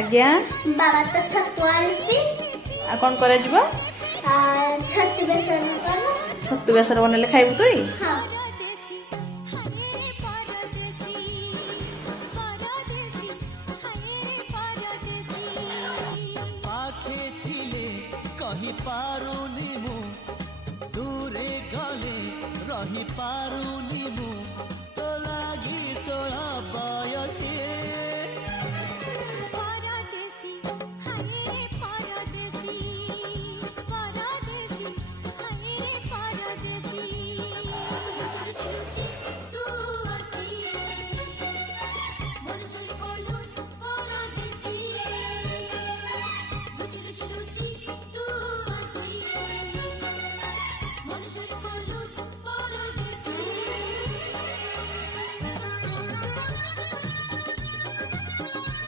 आज्ञा बाबा तो छतु आनिसी आ कौन करा जीव छतु बेसन कर छतु बेसर बनले खाइबु तुई हाँ पाखे थिले कहीं पा